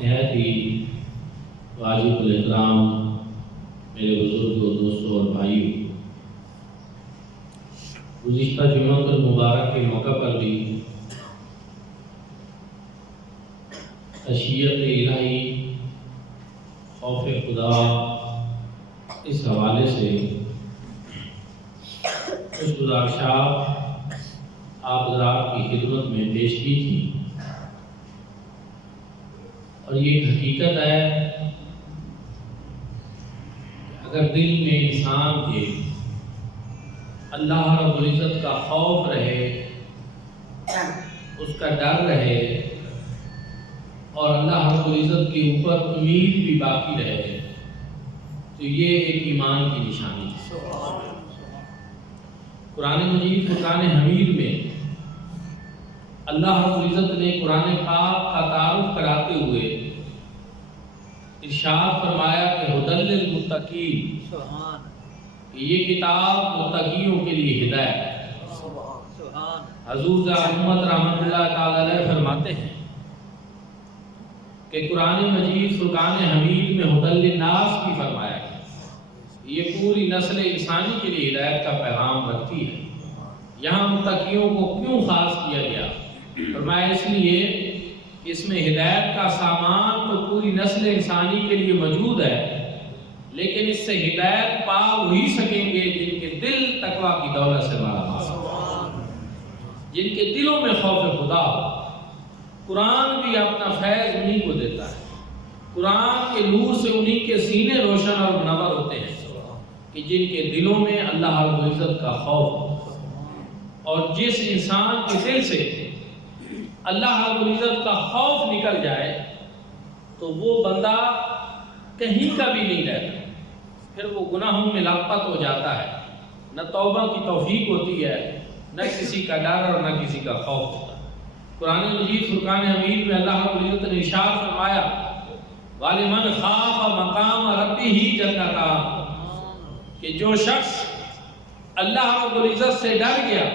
نہایت ہی واجب الاحترام میرے بزرگوں، دوستوں اور بھائیوں، گزشتہ جمعہ المبارک کے موقع پر بھی خشیت الہی، خوف خدا، اس حوالے سے کچھ گزارشات آپ حضرات کی خدمت میں پیش کی تھی، اور یہ ایک حقیقت ہے کہ اگر دل میں انسان کے اللہ رب العزت کا خوف رہے، اس کا ڈر رہے، اور اللہ رب العزت کے اوپر امید بھی باقی رہے، تو یہ ایک ایمان کی نشانی ہے۔ قرآن مجید فرقان حمید میں اللہ رب العزت نے قرآن پاک کا تعارف کراتے ہوئے ارشاد فرمایا کہ ھدی للمتقین، کہ یہ کتاب متقیوں کے لیے ہدایت ہے۔ حضور محمد رحمۃ اللہ تعالی علیہ فرماتے ہیں کہ قرآن مجید فرقان حمید میں ھدی للناس کی فرمایا ہے، یہ پوری نسل انسانی کے لیے ہدایت کا پیغام رکھتی ہے۔ یہاں متقیوں کو کیوں خاص کیا گیا؟ فرمایا اس لیے کہ اس میں ہدایت کا سامان تو پوری نسل انسانی کے لیے موجود ہے، لیکن اس سے ہدایت پا وہی سکیں گے جن کے دل تقویٰ کی دولت سے مالا مال ہو، جن کے دلوں میں خوف خدا ہو۔ قرآن بھی اپنا فیض انہی کو دیتا ہے، قرآن کے نور سے انہی کے سینے روشن اور منور ہوتے ہیں کہ جن کے دلوں میں اللہ رب العزت کا خوف ہو۔ اور جس انسان کے دل سے اللہ رب العزت کا خوف نکل جائے تو وہ بندہ کہیں کا بھی نہیں رہتا، پھر وہ گناہوں میں لپت ہو جاتا ہے، نہ توبہ کی توفیق ہوتی ہے، نہ کسی کا ڈر اور نہ کسی کا خوف ہوتا ہے۔ قرآن مجید فرقان حمید میں اللہ رب العزت نے ارشاد فرمایا وَلِمَنْ خَافَ مَقَامَ رَبِّهِ جَنَّتَانِ، کہ جو شخص اللہ رب العزت سے ڈر گیا،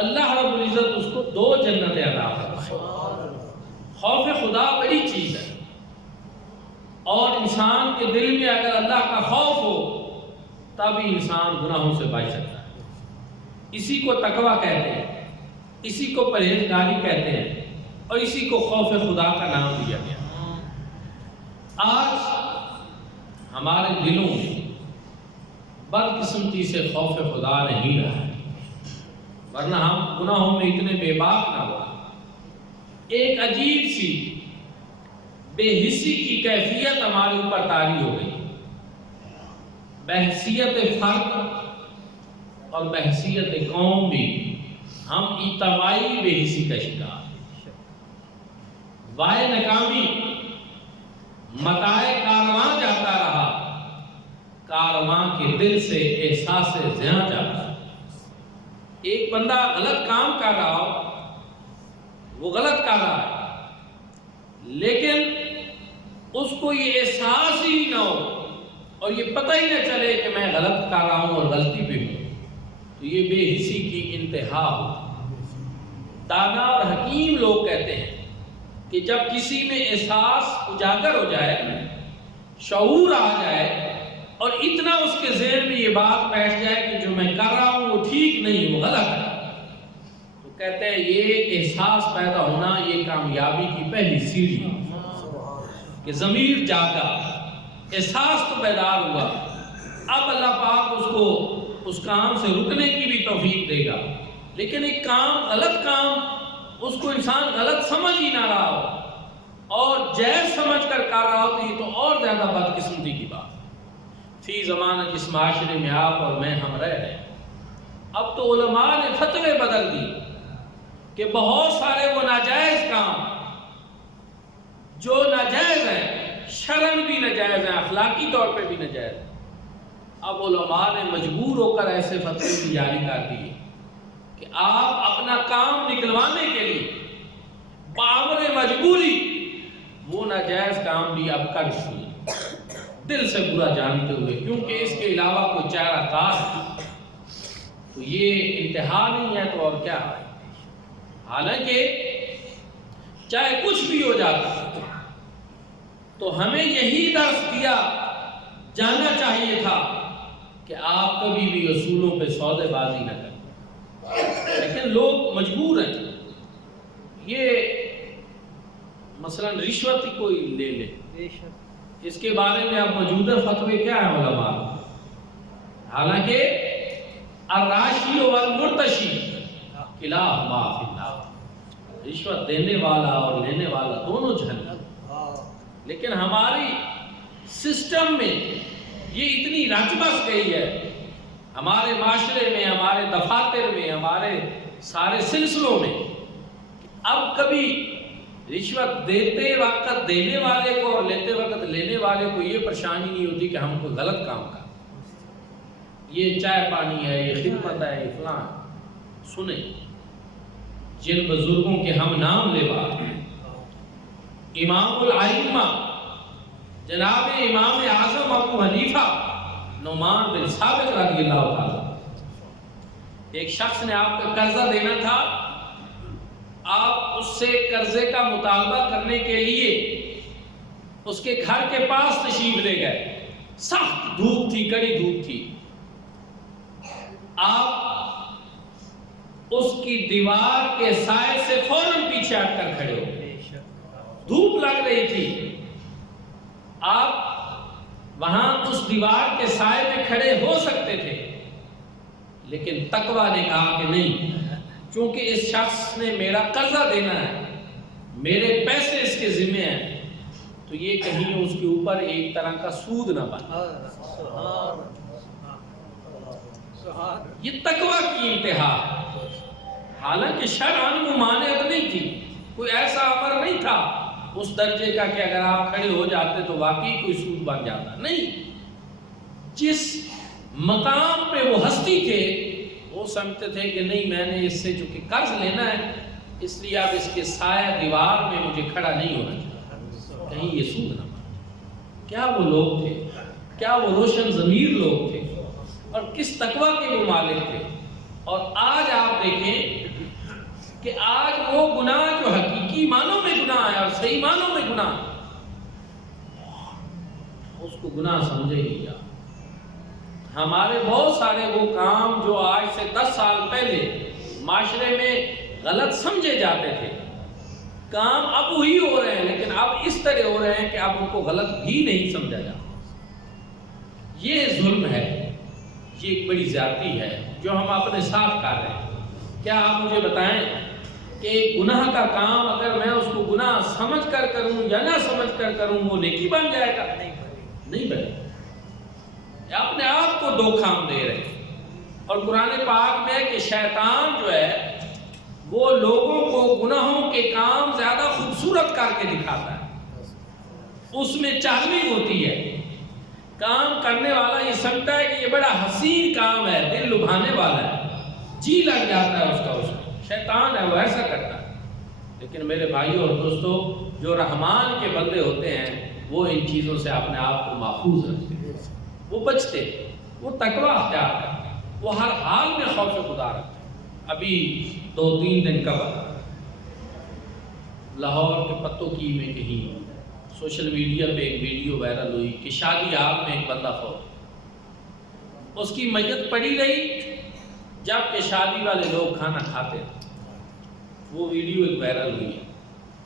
اللہ رب العزت اس کو 2 جنتیں عطا فرمائے۔ خوف خدا بڑی چیز ہے، اور انسان کے دل میں اگر اللہ کا خوف ہو تب انسان گناہوں سے بچ سکتا ہے۔ اسی کو تقویٰ کہتے ہیں، اسی کو پرہیزگاری کہتے ہیں، اور اسی کو خوف خدا کا نام دیا گیا۔ آج ہمارے دلوں میں بدقسمتی سے خوف خدا نہیں رہا ہے، ورنہ ہم گناہوں میں اتنے بے باک نہ ہو۔ ایک عجیب سی بے حسی کی کیفیت ہمارے اوپر طاری ہو گئی، بحیثیت فرد اور بحیثیت قوم بھی ہم اجتماعی بے حسی کا شکار، وائے ناکامی، متاع کارواں جاتا رہا، کارواں کے دل سے احساس زیاں جاتا۔ ایک بندہ غلط کام کر رہا ہو، وہ غلط کر رہا ہے، لیکن اس کو یہ احساس ہی نہ ہو اور یہ پتہ ہی نہ چلے کہ میں غلط کر رہا ہوں اور غلطی پہ ہوں، تو یہ بے حسی کی انتہا ہو۔ دانا اور حکیم لوگ کہتے ہیں کہ جب کسی میں احساس اجاگر ہو جائے، شعور آ جائے، اور اتنا اس کے ذہن میں یہ بات بیٹھ جائے کہ جو میں کر رہا ہوں وہ ٹھیک نہیں، وہ غلط ہے، تو کہتے ہیں یہ احساس پیدا ہونا یہ کامیابی کی پہلی سیڑھی ہے، کہ ضمیر جاگا، احساس تو بیدار ہوا، اب اللہ پاک اس کو اس کام سے رکنے کی بھی توفیق دے گا۔ لیکن ایک کام، غلط کام، اس کو انسان غلط سمجھ ہی نہ رہا ہو اور جائز سمجھ کر کر رہا ہو، تو یہ تو اور زیادہ بدقسمتی کی بات۔ فی زمانہ جس معاشرے میں آپ اور میں ہم رہ رہے ہیں، اب تو علماء نے فتوے بدل دی کہ بہت سارے وہ ناجائز کام جو ناجائز ہیں، شرعاً بھی ناجائز ہیں، اخلاقی طور پہ بھی ناجائز ہیں، اب علماء نے مجبور ہو کر ایسے فتوے بھی جاری کر دیے کہ آپ اپنا کام نکلوانے کے لیے بامر مجبوری وہ ناجائز کام بھی اب کر دیے، دل سے برا جانتے ہوئے، کیونکہ اس کے علاوہ کوئی چارہ کار ہے۔ تو یہ انتہا نہیں ہے تو اور کیا ہے؟ حالانکہ چاہے کچھ بھی ہو جاتا، تو ہمیں یہی درس دیا جانا چاہیے تھا کہ آپ کبھی بھی اصولوں پہ سودے بازی نہ کریں، لیکن لوگ مجبور ہیں۔ یہ مثلا رشوت ہی کوئی لے لے، اس کے بارے میں اب موجودہ فتوے کیا ہیں علماء، حالانکہ الراشی والمرتشی کلاہما فی النار، رشوت دینے والا اور لینے والا دونوں جہنم۔ لیکن ہماری سسٹم میں یہ اتنی رچ بس گئی ہے، ہمارے معاشرے میں، ہمارے دفاتر میں، ہمارے سارے سلسلوں میں، اب کبھی رشوت دیتے وقت دینے والے کو اور لیتے وقت لینے والے کو یہ پریشانی نہیں ہوتی کہ ہم کوئی غلط کام کر، یہ چائے پانی ہے، یہ خدمت ہے، یہ فلاں۔ سنیں، جن بزرگوں کے ہم نام لے بات ہیں، امام الائمہ جناب امام اعظم ابو حنیفہ نعمان بن ثابت رضی اللہ تعالی، ایک شخص نے آپ کا قرضہ دینا تھا، آپ اس سے قرضے کا مطالبہ کرنے کے لیے اس کے گھر کے پاس تشریف لے گئے، سخت دھوپ تھی، کڑی دھوپ تھی، آپ اس کی دیوار کے سائے سے فوراً پیچھے ہٹ کر کھڑے ہو گئے، دھوپ لگ رہی تھی، آپ وہاں اس دیوار کے سائے میں کھڑے ہو سکتے تھے، لیکن تقویٰ نے کہا کہ نہیں، چونکہ اس شخص نے میرا قرضہ دینا ہے، میرے پیسے اس کے ذمہ ہیں، تو یہ کہیں اس کے اوپر ایک طرح کا سود نہ بنے۔ یہ تقویٰ کی انتہا، حالانکہ شرعاً ممانعت نہیں تھی، کوئی ایسا امر نہیں تھا اس درجے کا کہ اگر آپ کھڑے ہو جاتے تو واقعی کوئی سود بن جاتا، نہیں۔ جس مقام پہ وہ ہستی تھے وہ سمجھتے تھے کہ نہیں، میں نے اس سے چونکہ قرض لینا ہے، اس لیے اب اس کے سایہ دیوار میں مجھے کھڑا نہیں ہونا چاہیے، کہیں یہ سود نہ بنے۔ کیا وہ لوگ تھے، کیا وہ روشن ضمیر لوگ تھے، اور کس تقویٰ کے وہ مالک تھے۔ اور آج آپ دیکھیں کہ آج وہ گناہ جو حقیقی معنوں میں گناہ ہے اور صحیح معنوں میں گناہ، اس کو گناہ سمجھے ہی کیا۔ ہمارے بہت سارے وہ کام جو آج سے 10 سال پہلے معاشرے میں غلط سمجھے جاتے تھے، کام اب وہی ہو رہے ہیں، لیکن اب اس طرح ہو رہے ہیں کہ اب ان کو غلط بھی نہیں سمجھا جاتا۔ یہ ظلم ہے، یہ ایک بڑی زیادتی ہے جو ہم اپنے ساتھ کر رہے ہیں۔ کیا آپ مجھے بتائیں کہ گناہ کا کام اگر میں اس کو گناہ سمجھ کر کروں یا نہ سمجھ کر کروں وہ نیکی بن جائے گا؟ نہیں بنے، اپنے آپ کو دھوکہ ہم دے رہے ہیں۔ اور قرآن پاک میں ہے کہ شیطان جو ہے وہ لوگوں کو گناہوں کے کام زیادہ خوبصورت کر کے دکھاتا ہے، اس میں چالوی ہوتی ہے، کام کرنے والا یہ سمجھتا ہے کہ یہ بڑا حسین کام ہے، دل لبھانے والا ہے، جی لگ جاتا ہے اس کا، اس میں شیطان ہے وہ ایسا کرتا ہے۔ لیکن میرے بھائیوں اور دوستوں، جو رحمان کے بندے ہوتے ہیں وہ ان چیزوں سے اپنے آپ کو محفوظ رکھتے ہیں، وہ بچتے، وہ تقویٰ اختیار کرتے ہیں، وہ ہر حال میں خوف خدا رکھتے ہیں۔ ابھی 2-3 دن قبل لاہور کے پتوں کی میں کہیں سوشل میڈیا پہ ایک ویڈیو وائرل ہوئی کہ شادی ہال میں ایک بندہ فوت، اس کی میت پڑی رہی جب کہ شادی والے لوگ کھانا کھاتے تھے۔ وہ ویڈیو ایک وائرل ہوئی ہے،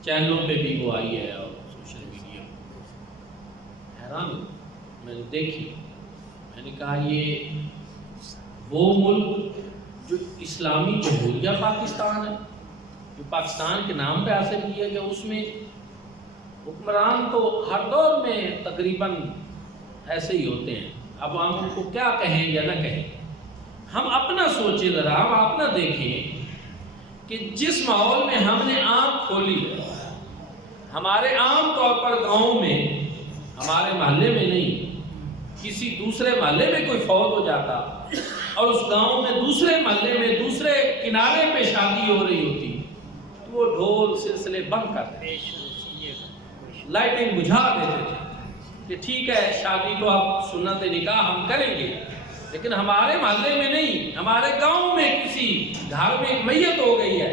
چینلوں پہ بھی وہ آئی ہے اور سوشل میڈیا پہ۔ حیران میں نے دیکھی، میں نے کہا یہ وہ ملک جو اسلامی جمہوریہ پاکستان ہے، جو پاکستان کے نام پہ حاصل کیا گیا، اس میں حکمران تو ہر دور میں تقریباً ایسے ہی ہوتے ہیں۔ اب ہم ان کو کیا کہیں یا نہ کہیں، ہم اپنا سوچیں ذرا، ہم اپنا دیکھیں کہ جس ماحول میں ہم نے آنکھ کھولی، ہمارے عام طور پر گاؤں میں، ہمارے محلے میں نہیں، کسی دوسرے محلے میں کوئی فوت ہو جاتا اور اس گاؤں میں دوسرے محلے میں دوسرے کنارے پہ شادی ہو رہی ہوتی تو وہ ڈھول سلسلے بند کرتے، لائٹنگ بجھا دیتے تھے کہ ٹھیک ہے شادی تو اب سنت نکاح ہم کریں گے، لیکن ہمارے محلے میں نہیں، ہمارے گاؤں میں کسی گھر میں ایک میت ہو گئی ہے،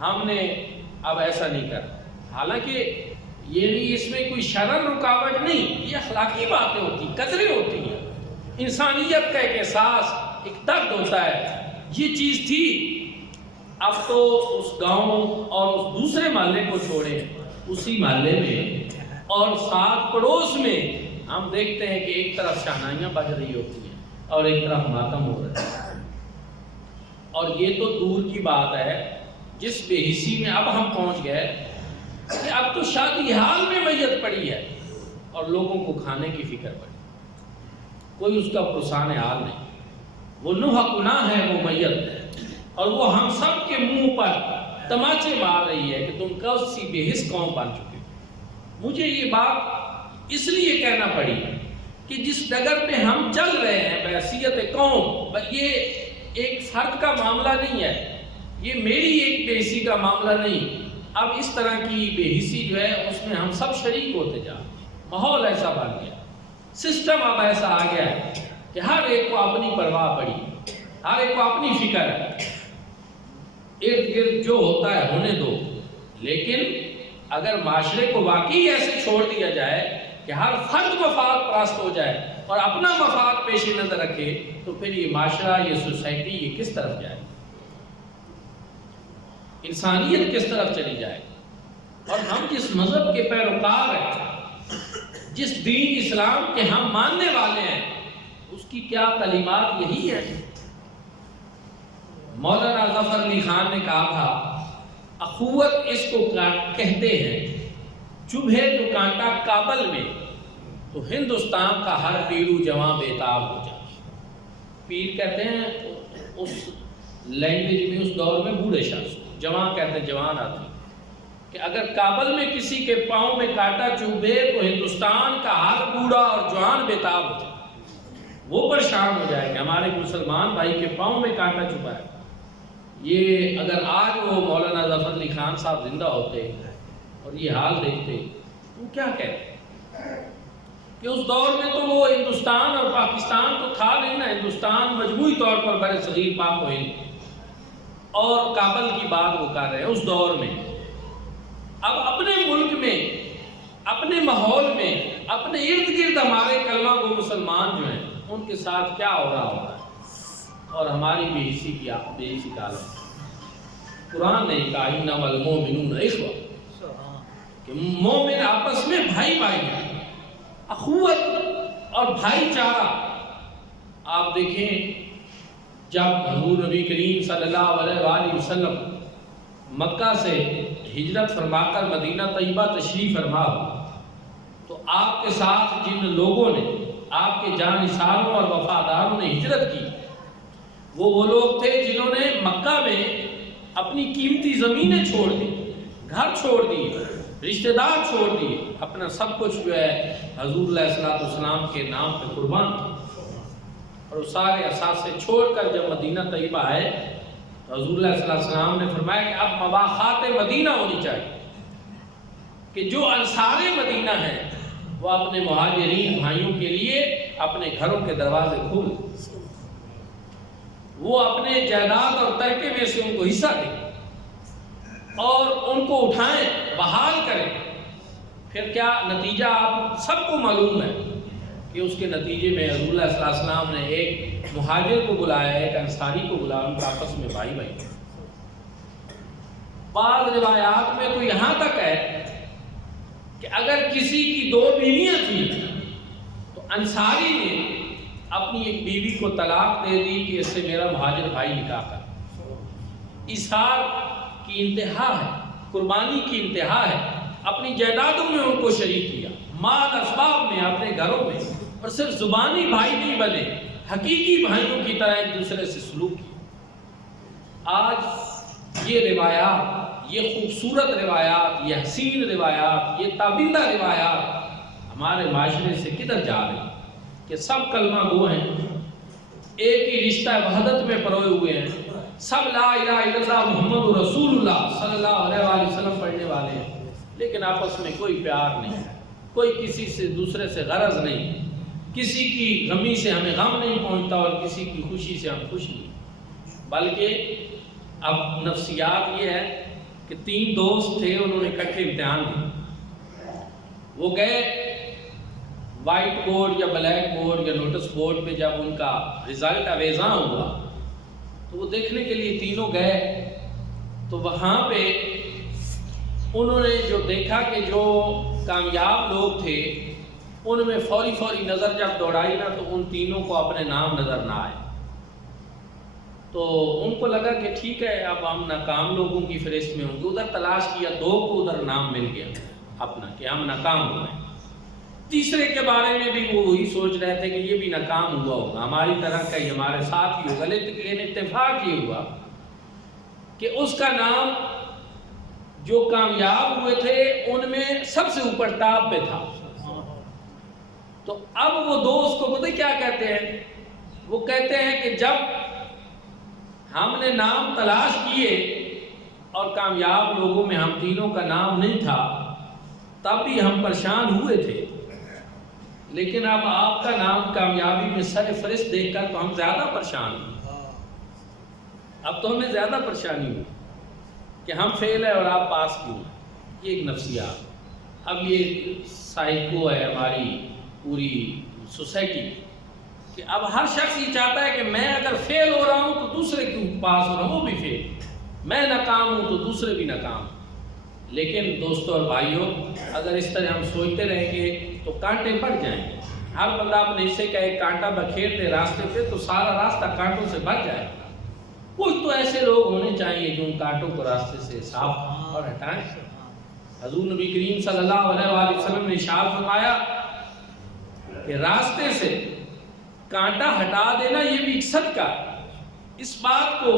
ہم نے اب ایسا نہیں کر. حالانکہ یہ نہیں، اس میں کوئی شرعن رکاوٹ نہیں، یہ اخلاقی باتیں ہوتی، قدریں ہوتی ہیں، انسانیت کا ایک احساس، ایک درد ہوتا ہے. یہ چیز تھی. اب تو اس گاؤں اور اس دوسرے محلے کو چھوڑیں، اسی محلے میں اور ساتھ پڑوس میں ہم دیکھتے ہیں کہ ایک طرف شہنائیاں بج رہی ہوتی ہیں اور ایک طرف ماتم ہو رہا ہے. اور یہ تو دور کی بات ہے، جس بے حسی میں اب ہم پہنچ گئے کہ اب تو شادی حال میں میت پڑی ہے اور لوگوں کو کھانے کی فکر پڑی، کوئی اس کا پرسان حال نہیں. وہ نوح گناہ ہے وہ میت، اور وہ ہم سب کے منہ پر تماچے مار رہی ہے کہ تم کون سی بے حس قوم بن چکے. مجھے یہ بات اس لیے کہنا پڑی کہ جس ڈگر پہ ہم چل رہے ہیں بحیثیت قوم، یہ ایک فرد کا معاملہ نہیں ہے، یہ میری ایک بے حسی کا معاملہ نہیں. اب اس طرح کی بے حسی جو ہے اس میں ہم سب شریک ہوتے جا، ماحول ایسا بن گیا، سسٹم اب ایسا آ گیا ہے کہ ہر ایک کو اپنی پرواہ پڑی، ہر ایک کو اپنی فکر ہے. ارد گرد جو ہوتا ہے ہونے دو، لیکن اگر معاشرے کو واقعی ایسے چھوڑ دیا جائے کہ ہر فرد مفاد پرست ہو جائے اور اپنا مفاد پیش نظر رکھے، تو پھر یہ معاشرہ، یہ سوسائٹی، یہ کس طرف جائے، انسانیت کس طرف چلی جائے. اور ہم جس مذہب کے پیروکار ہیں، جس دین اسلام کے ہم ماننے والے ہیں، اس کی کیا تعلیمات یہی ہے. مولانا ظفر علی خان نے کہا تھا، اخوت اس کو کہتے ہیں، چبھے جو کانٹا کابل میں تو ہندوستان کا ہر پیرو جواں بیتاب ہو جائے. پیر کہتے ہیں اس لینگویج میں، اس دور میں بوڑھے شخص، جوان کہتے ہیں جوان آدمی، کہ اگر کابل میں کسی کے پاؤں میں کانٹا چبھے تو ہندوستان کا ہر بوڑھا اور جوان بیتاب ہو جائے، وہ پریشان ہو جائے کہ ہمارے مسلمان بھائی کے پاؤں میں کانٹا چبھا ہے. یہ اگر آج وہ مولانا ظفر علی خان صاحب زندہ ہوتے اور یہ حال دیکھتے تو کیا کہتے کہ اس دور میں تو وہ ہندوستان اور پاکستان تو تھا نہیں نا، ہندوستان مجموعی طور پر بر صغیر پاک و ہند، اور کابل کی بات وہ کر رہے ہیں اس دور میں. اب اپنے ملک میں، اپنے ماحول میں، اپنے ارد گرد ہمارے کلمہ گو مسلمان جو ہیں ان کے ساتھ کیا ہو رہا ہوتا ہے، اور ہماری بے حسی کی بے حسی کا عالم. قرآن نے کہا انما المؤمنون اخوہ، کہ مومن آپس میں بھائی بھائی ہیں. اخوت اور بھائی چارہ. آپ دیکھیں جب حضور نبی کریم صلی اللہ علیہ وآلہ وسلم مکہ سے ہجرت فرما کر مدینہ طیبہ تشریف فرما تو آپ کے ساتھ جن لوگوں نے، آپ کے جانثاروں اور وفاداروں نے ہجرت کی، وہ لوگ تھے جنہوں نے مکہ میں اپنی قیمتی زمینیں چھوڑ دی، گھر چھوڑ دیے، رشتہ دار چھوڑ دیے، اپنا سب کچھ جو ہے حضور علیہ السلام کے نام پہ قربان کیا. اور وہ سارے اثاثے چھوڑ کر جب مدینہ طیبہ آئے تو حضور علیہ السلام نے فرمایا کہ اب مواخات مدینہ ہونی چاہیے، کہ جو انصار مدینہ ہیں وہ اپنے مہاجرین بھائیوں کے لیے اپنے گھروں کے دروازے کھول، وہ اپنے جائیداد اور ترکے میں سے ان کو حصہ دیں اور ان کو اٹھائیں، بحال کریں. پھر کیا نتیجہ آپ سب کو معلوم ہے کہ اس کے نتیجے میں حضور علیہ السلام نے ایک مہاجر کو بلایا، ایک انصاری کو بلایا، ان کو آپس میں بھائی بھائی. بعض روایات میں تو یہاں تک ہے کہ اگر کسی کی 2 بیویاں تھیں تو انصاری نے اپنی ایک بیوی کو طلاق دے دی کہ اس سے میرا مہاجر بھائی نکاح کر. ایثار کی انتہا ہے، قربانی کی انتہا ہے. اپنی جائیدادوں میں ان کو شریک کیا، مال اسباب میں، اپنے گھروں میں، اور صرف زبانی بھائی نہیں بنے، حقیقی بھائیوں کی طرح ایک دوسرے سے سلوک کیا. آج یہ روایات، یہ خوبصورت روایات، یہ حسین روایات، یہ تابندہ روایات ہمارے معاشرے سے کدھر جا رہی ہیں کہ سب کلمہ گو ہیں، ایک ہی رشتہ وحدت میں پروئے ہوئے ہیں، سب لا الہ الا اللہ محمد رسول اللہ صلی اللہ علیہ وآلہ وسلم پڑھنے والے ہیں، لیکن آپس میں کوئی پیار نہیں، کوئی کسی سے دوسرے سے غرض نہیں، کسی کی غمی سے ہمیں غم نہیں پہنچتا اور کسی کی خوشی سے ہم خوش نہیں. بلکہ اب نفسیات یہ ہے کہ 3 دوست تھے، انہوں نے اکٹھے امتحان دیے۔ وہ گئے وائٹ بورڈ یا بلیک بورڈ یا نوٹس بورڈ پہ، جب ان کا رزلٹ اویزاں ہوا تو وہ دیکھنے کے لیے تینوں گئے، تو وہاں پہ انہوں نے جو دیکھا کہ جو کامیاب لوگ تھے ان میں فوری نظر جب دوڑائی نا تو ان تینوں کو اپنے نام نظر نہ آئے، تو ان کو لگا کہ ٹھیک ہے اب ہم ناکام لوگوں کی فہرست میں ہوں گے۔ ادھر تلاش کیا، 2 کو ادھر نام مل گیا اپنا کہ ہم ناکام ہوئے۔ تیسرے کے بارے میں بھی وہ وہی سوچ رہے تھے کہ یہ بھی ناکام ہوا ہوگا، ہماری طرح کا ہی ہمارے ساتھ ہی ہوگا، لیکن اتفاق یہ ہوا کہ اس کا نام جو کامیاب ہوئے تھے ان میں سب سے اوپر ٹاپ پہ تھا۔ تو اب وہ دوست کو پتہ کیا کہتے ہیں؟ وہ کہتے ہیں کہ جب ہم نے نام تلاش کیے اور کامیاب لوگوں میں ہم تینوں کا نام نہیں تھا تب بھی ہم پریشان ہوئے تھے، لیکن اب آپ کا نام کامیابی میں سر فہرست دیکھ کر تو ہم زیادہ پریشان ہوئے۔ اب تو ہمیں زیادہ پریشانی ہوئی کہ ہم فیل ہے اور آپ پاس کیوں۔ یہ ایک نفسیات، اب یہ سائیکو ہے ہماری پوری سوسائٹی کہ اب ہر شخص یہ چاہتا ہے کہ میں اگر فیل ہو رہا ہوں تو دوسرے کیوں پاس ہو رہا ہوں، وہ بھی فیل، میں ناکام ہوں تو دوسرے بھی ناکام۔ لیکن دوستوں اور بھائیوں، اگر اس طرح ہم سوچتے رہیں گے تو کانٹے بڑھ جائیں گے۔ ہر بندہ اپنے حصے کا ایک کانٹا بکھیر دے راستے پہ تو سارا راستہ کانٹوں سے بھر جائے گا۔ کچھ تو ایسے لوگ ہونے چاہیے جو ان کانٹوں کو راستے سے صاف اور ہٹائیں۔ حضور نبی کریم صلی اللہ علیہ وآلہ وسلم نے ارشاد فرمایا کہ راستے سے کانٹا ہٹا دینا یہ بھی ایک صدقہ ہے۔ اس بات کو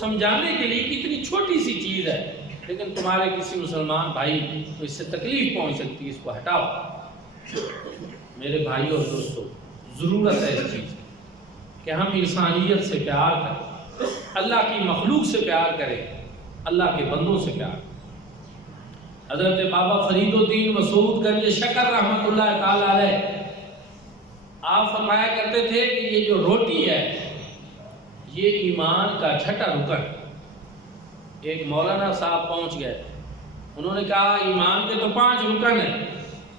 سمجھانے کے لیے کہ اتنی چھوٹی سی چیز ہے لیکن تمہارے کسی مسلمان بھائی کو اس سے تکلیف پہنچ سکتی ہے، اس کو ہٹاؤ۔ میرے بھائیوں اور دوستوں، ضرورت ہے اس چیز کہ ہم انسانیت سے پیار کریں، اللہ کی مخلوق سے پیار کریں، اللہ کے بندوں سے پیار کریں۔ حضرت بابا فرید الدین مسعود گنج شکر رحمۃ اللہ تعالی علیہ آپ فرمایا کرتے تھے کہ یہ جو روٹی ہے یہ ایمان کا چھٹا رکن۔ ایک مولانا صاحب پہنچ گئے، انہوں نے کہا ایمان کے تو 5 رکن ہیں۔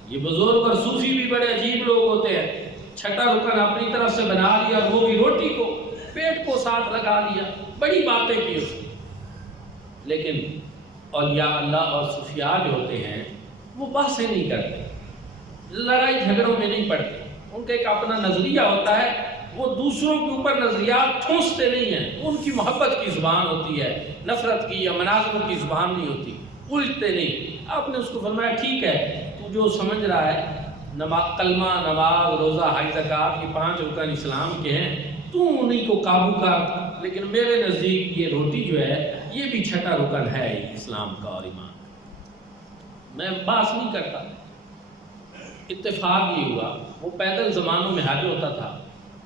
یہ بزرگ اور صوفی بھی بڑے عجیب لوگ ہوتے ہیں، چھٹا رکن اپنی طرف سے بنا لیا، وہ بھی روٹی کو، پیٹ کو ساتھ لگا لیا، بڑی باتیں کی اس نے۔ لیکن اولیاء اللہ اور صوفیاء جو ہوتے ہیں وہ بحثیں نہیں کرتے، لڑائی جھگڑوں میں نہیں پڑتے، ان کا ایک اپنا نظریہ ہوتا ہے، وہ دوسروں کے اوپر نظریات ٹھونستے نہیں ہیں، ان کی محبت کی زبان ہوتی ہے، نفرت کی یا مناظروں کی زبان نہیں ہوتی، الٹتے نہیں۔ آپ نے اس کو فرمایا ٹھیک ہے تو جو سمجھ رہا ہے کلمہ، نماز، روزہ، حج، زکوٰۃ یہ 5 رکن اسلام کے ہیں، تو انہیں کو قابو کر، لیکن میرے نزدیک یہ روٹی جو ہے یہ بھی چھٹا رکن ہے اسلام کا اور ایمان کا۔ میں بات نہیں کرتا، اتفاق یہ ہوا وہ پیدل زمانوں میں حج ہوتا تھا،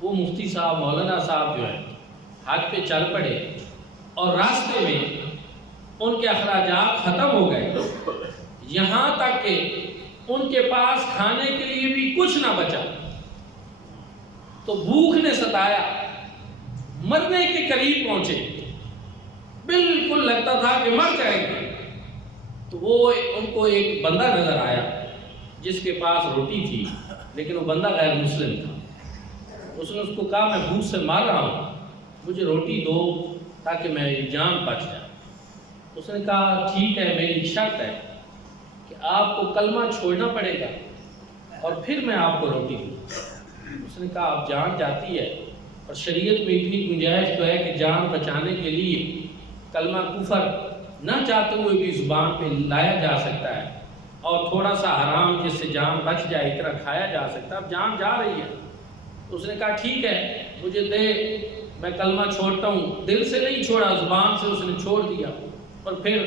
وہ مفتی صاحب مولانا صاحب جو ہیں حج پہ چل پڑے اور راستے میں ان کے اخراجات ختم ہو گئے، یہاں تک کہ ان کے پاس کھانے کے لیے بھی کچھ نہ بچا، تو بھوک نے ستایا، مرنے کے قریب پہنچے، بالکل لگتا تھا کہ مر جائیں گے۔ تو وہ ان کو ایک بندہ نظر آیا جس کے پاس روٹی تھی، لیکن وہ بندہ غیر مسلم تھا۔ اس نے اس کو کہا میں بھوک سے مار رہا ہوں، مجھے روٹی دو تاکہ میری جان بچ جائے۔ اس نے کہا ٹھیک ہے، میری شرط ہے کہ آپ کو کلمہ چھوڑنا پڑے گا اور پھر میں آپ کو روٹی دوں۔ اس نے کہا اب جان جاتی ہے اور شریعت میں اتنی گنجائش تو ہے کہ جان بچانے کے لیے کلمہ کفر نہ چاہتے ہوئے بھی زبان پہ لایا جا سکتا ہے، اور تھوڑا سا حرام جس سے جان بچ جائے اتنا کھایا جا سکتا ہے۔ اب جان جا رہی ہے، اس نے کہا ٹھیک ہے مجھے دے، میں کلمہ چھوڑتا ہوں۔ دل سے نہیں چھوڑا، زبان سے اس نے چھوڑ دیا اور پھر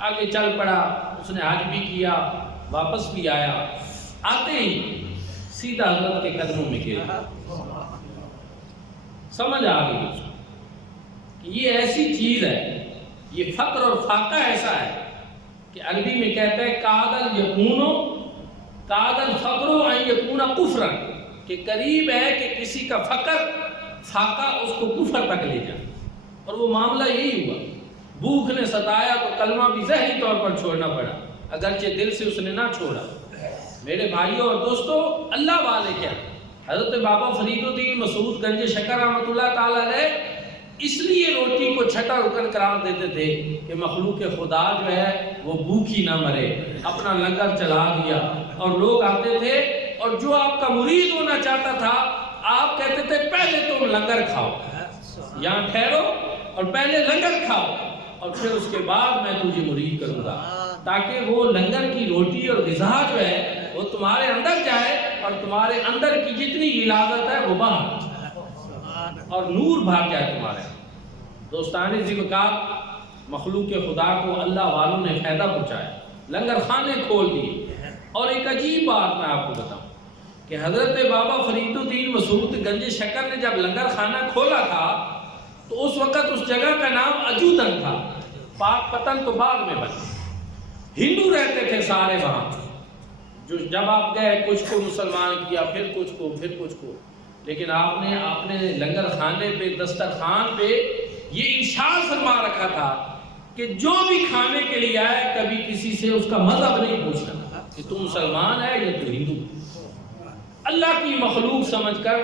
آگے چل پڑا۔ اس نے حج بھی کیا، واپس بھی آیا، آتے ہی سیدھا حضرت کے قدموں میں گرا۔ سمجھ آ گئی اس کو کہ یہ ایسی چیز ہے، یہ فقر اور فاقہ ایسا ہے کہ عربی میں کہتا ہے کادل یکونو کادل فقرو ان یکونا کفرا، کہ قریب ہے کہ کسی کا فقر فاقہ اس کو کفر تک لے جائے، اور وہ معاملہ یہی ہوا بھوک نے ستایا تو کلمہ بھی ظاہری طور پر چھوڑنا پڑا، اگرچہ دل سے اس نے نہ چھوڑا۔ میرے بھائیوں اور دوستو، اللہ والے کیا، حضرت بابا فرید الدین مسعود گنج شکر رحمۃ اللہ تعالی علیہ اس لیے روٹی کو چھٹا رکن قرار دیتے تھے کہ مخلوق خدا جو ہے وہ بھوکی نہ مرے۔ اپنا لنگر چلا دیا اور لوگ آتے تھے، اور جو آپ کا مرید ہونا چاہتا تھا آپ کہتے تھے پہلے تم لنگر کھاؤ، یہاں ٹھہرو اور پہلے لنگر کھاؤ اور پھر اس کے بعد میں تجھے مرید کروں گا، تاکہ وہ لنگر کی روٹی اور غذا جو ہے وہ تمہارے اندر جائے اور تمہارے اندر کی جتنی غلاظت ہے وہ باہر اور نور بھر جائے تمہارے۔ دوستان ذوقات، مخلوق خدا کو اللہ والوں نے فائدہ پہنچایا، لنگر خانے کھول دیے۔ اور ایک عجیب بات میں آپ کو بتاؤں کہ حضرت بابا فرید الدین مسعود گنج شکر نے جب لنگر خانہ کھولا تھا تو اس وقت اس جگہ کا نام اجودن تھا، پاک پتن تو بعد میں بنا۔ ہندو رہتے تھے سارے وہاں، جو جب آپ گئے کچھ کو مسلمان کیا، پھر کچھ کو، لیکن آپ نے اپنے لنگر خانے پہ دسترخوان پہ یہ ارشاد فرما رکھا تھا کہ جو بھی کھانے کے لیے آئے کبھی کسی سے اس کا مذہب نہیں پوچھنا کہ تم مسلمان ہے یا تو ہندو۔ اللہ کی مخلوق سمجھ کر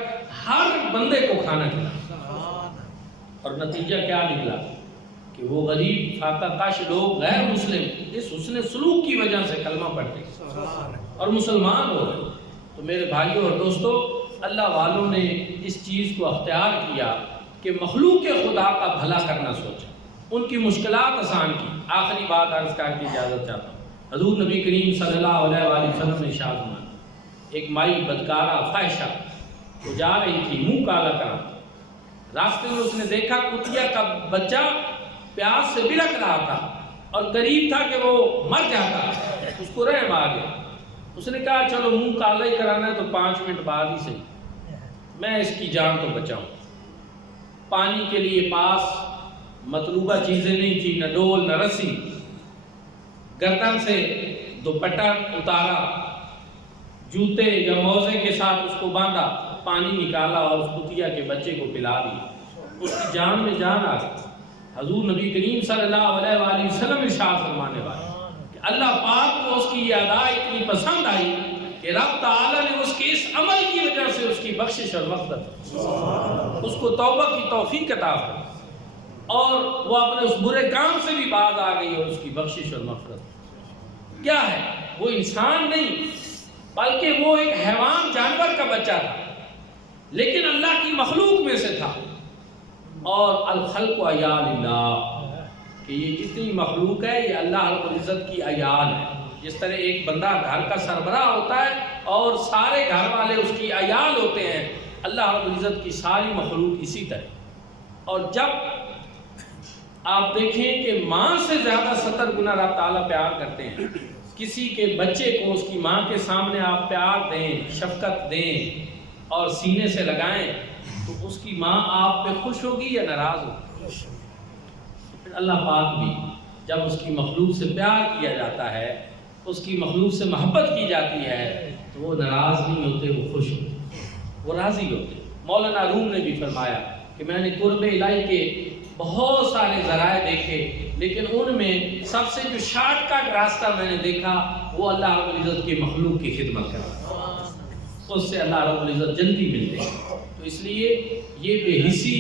ہر بندے کو کھانا کھلایا، اور نتیجہ کیا نکلا کہ وہ غریب فاقہ کش لوگ غیر مسلم اس حسن سلوک کی وجہ سے کلمہ پڑھتے اور مسلمان ہو گئے۔ تو میرے بھائیوں اور دوستو، اللہ والوں نے اس چیز کو اختیار کیا کہ مخلوق خدا کا بھلا کرنا سوچا، ان کی مشکلات آسان کی۔ آخری بات عرض کر کے اجازت چاہتا ہوں۔ حضور نبی کریم صلی اللہ علیہ وآلہ وسلم نے ارشاد فرمایا، ایک مائی بدکارہ فاحشہ وہ جا رہی تھی منہ کالا کرا، راستے میں اس نے دیکھا کتیا کا بچہ پیاس سے بلک رہا تھا اور قریب تھا کہ وہ مر جاتا، اس کو رحم آ گیا۔ اس نے کہا چلو منہ کالا ہی کرانا ہے تو 5 منٹ بعد ہی صحیح، میں اس کی جان تو بچاؤں۔ پانی کے لیے پاس مطلوبہ چیزیں نہیں تھی، نہ ڈول نہ رسی، گردن سے دوپٹہ اتارا، جوتے یا موزے کے ساتھ اس کو باندھا، پانی نکالا اور اس کتیا کے بچے کو پلا دیا، اس کی جان میں جان آ گئی۔ حضور نبی کریم صلی اللہ علیہ وآلہ وسلم ارشاد فرمانے والے کہ اللہ پاک کو اس کی یہ ادا اتنی پسند آئی کہ رب تعالیٰ نے اس کے اس عمل کی وجہ سے اس کی بخشش اور مغفرت، اس کو توبہ کی توفیق عطا کی، اور وہ اپنے اس برے کام سے بھی باز آ گئی اور اس کی بخشش اور مغفرت۔ کیا ہے وہ انسان نہیں بلکہ وہ ایک حیوان جانور کا بچہ تھا، لیکن اللہ کی مخلوق میں سے تھا۔ اور الخلق عیال اللہ، کہ یہ جتنی مخلوق ہے یہ اللہ رب العزت کی عیال ہے۔ جس طرح ایک بندہ گھر کا سربراہ ہوتا ہے اور سارے گھر والے اس کی عیال ہوتے ہیں، اللہ رب العزت کی ساری مخلوق اسی طرح۔ اور جب آپ دیکھیں کہ ماں سے زیادہ 70 گنا اللہ تعالیٰ پیار کرتے ہیں، کسی کے بچے کو اس کی ماں کے سامنے آپ پیار دیں، شفقت دیں اور سینے سے لگائیں تو اس کی ماں آپ پہ خوش ہوگی یا ناراض ہوگی؟ پھر اللہ پاک بھی جب اس کی مخلوق سے پیار کیا جاتا ہے، اس کی مخلوق سے محبت کی جاتی ہے تو وہ ناراض نہیں ہوتے، وہ خوش ہوتے، وہ راضی ہوتے۔ مولانا روم نے بھی فرمایا کہ میں نے قرب الہی کے بہت سارے ذرائع دیکھے، لیکن ان میں سب سے جو شارٹ کٹ راستہ میں نے دیکھا وہ اللہ رب العزت کی مخلوق کی خدمت کرنا، اس سے اللہ رب العزت جلدی ملتے ہیں۔ تو اس لیے یہ بے حسی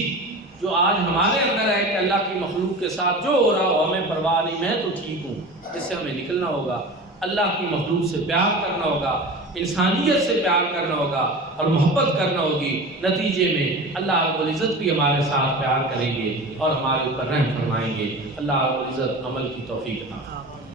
جو آج ہمارے اندر ہے کہ اللہ کی مخلوق کے ساتھ جو ہو رہا ہو ہمیں پرواہ نہیں، میں تو ٹھیک ہوں، اس سے ہمیں نکلنا ہوگا۔ اللہ کی مخلوق سے پیار کرنا ہوگا، انسانیت سے پیار کرنا ہوگا اور محبت کرنا ہوگی۔ نتیجے میں اللہ رب العزت بھی ہمارے ساتھ پیار کریں گے اور ہمارے اوپر رحم فرمائیں گے۔ اللہ رب العزت عمل کی توفیق عطا فرمائے۔